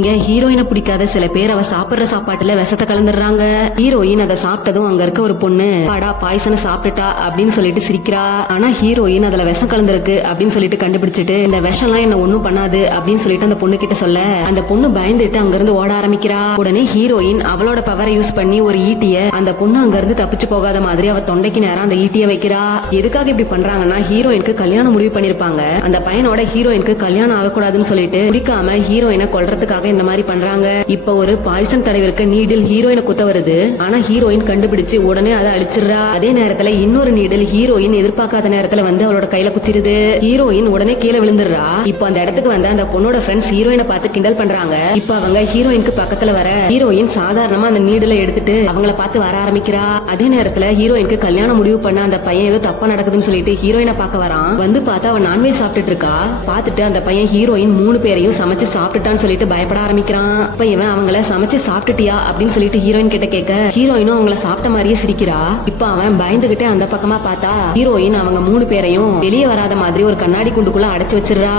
இங்க ஹீரோயினை பிடிக்காத சில பேர் அவ சாப்பிடுற சாப்பாட்டுல விஷத்தை கலந்துடுறாங்க. ஹீரோயின் அதை சாப்பிட்டதும் அங்க இருக்க ஒரு பொண்ணு பாடா பாய்சனை சாப்பிட்டுட்டா அப்படின்னு சொல்லிட்டு சிரிக்கிறா. ஆனா ஹீரோயின் அதுல விஷம் கலந்துருக்கு அப்படின்னு சொல்லிட்டு கண்டுபிடிச்சிட்டு இந்த விஷம் எல்லாம் என்ன ஒண்ணும் பண்ணாது அப்படின்னு சொல்லிட்டு அந்த பொண்ணு கிட்ட சொல்ல அந்த பொண்ணு பயந்துட்டு அங்க இருந்து ஓட ஆரம்பிக்கிறா. உடனே ஹீரோயின் அவளோட பவரை யூஸ் பண்ணி ஒரு ஈட்டிய அந்த பொண்ணு அங்க இருந்து தப்பிச்சு போகாத மாதிரி அவ தொண்டைக்கு நேரம் அந்த ஈட்டிய வைக்கிறா. எதுக்காக இப்படி பண்றாங்கன்னா ஹீரோயினுக்கு கல்யாணம் முடிவு பண்ணிருப்பாங்க. அந்த பையனோட ஹீரோயினுக்கு கல்யாணம் ஆகக்கூடாதுன்னு சொல்லிட்டு பிடிக்காம ஹீரோயினை கொல்றதுக்காக இந்த மாதிரி பண்றாங்க. இப்ப ஒரு பாய்சன் தடவிருக்க நீடில் ஹீரோயினை குத்த வருது. ஆனா ஹீரோயின் கண்டுபிடிச்சு உடனே அதை அழிச்சிடுறா. அதே நேரத்துல இன்னொரு நீடில் ஹீரோயின் எதிர்பார்க்காத நேரத்துல வந்து அவளோட கையில குத்திருது. ஹீரோயின் உடனே கீழே விழுந்துடுறா. இப்ப அந்த இடத்துக்கு வந்து அந்த பொண்ணோட ஃப்ரெண்ட்ஸ் ஹீரோயினை பார்த்து கிண்டல் பண்றாங்க. இப்ப அவங்க ஹீரோயினுக்கு பக்கத்துல வர ஹீரோயின் சாதாரணமா அந்த நீடில எடுத்துட்டு அவங்கள பார்த்து வர ஆரம்பிக்கிறா. அதே நேரத்துல ஹீரோயினுக்கு கல்யாணம் முடிவு பண்ண அந்த பையன் ஏதோ தப்பா நடக்குதுன்னு சொல்லிட்டு ஹீரோயினை பார்க்க வரான். வந்து பார்த்தா அவன் நான்வெஜ் சாப்பிட்டுட்டு இருக்கா. பார்த்துட்டு அந்த பையன் ஹீரோயின் 3 பேரையும் சமைச்சு சாப்பிட்டுட்டான்னு சொல்லிட்டு பயப்பட ஆரம்பிக்கிறான். இப்ப இவன் அவங்கள சமைச்சு சாப்பிட்டுட்டியா அப்படின்னு சொல்லிட்டு ஹீரோயின் கிட்ட கேட்க ஹீரோயினும் அவங்கள சாப்பிட்ட மாதிரியே சிரிக்கிறா. இப்ப அவன் பயந்துகிட்டே அந்த பக்கமா பார்த்தா ஹீரோயின் அவங்க 3 பேரையும் வெளியே வராத மாதிரி ஒரு கண்ணாடி குண்டுக்குள்ள அடைச்சு வச்சிடுறா.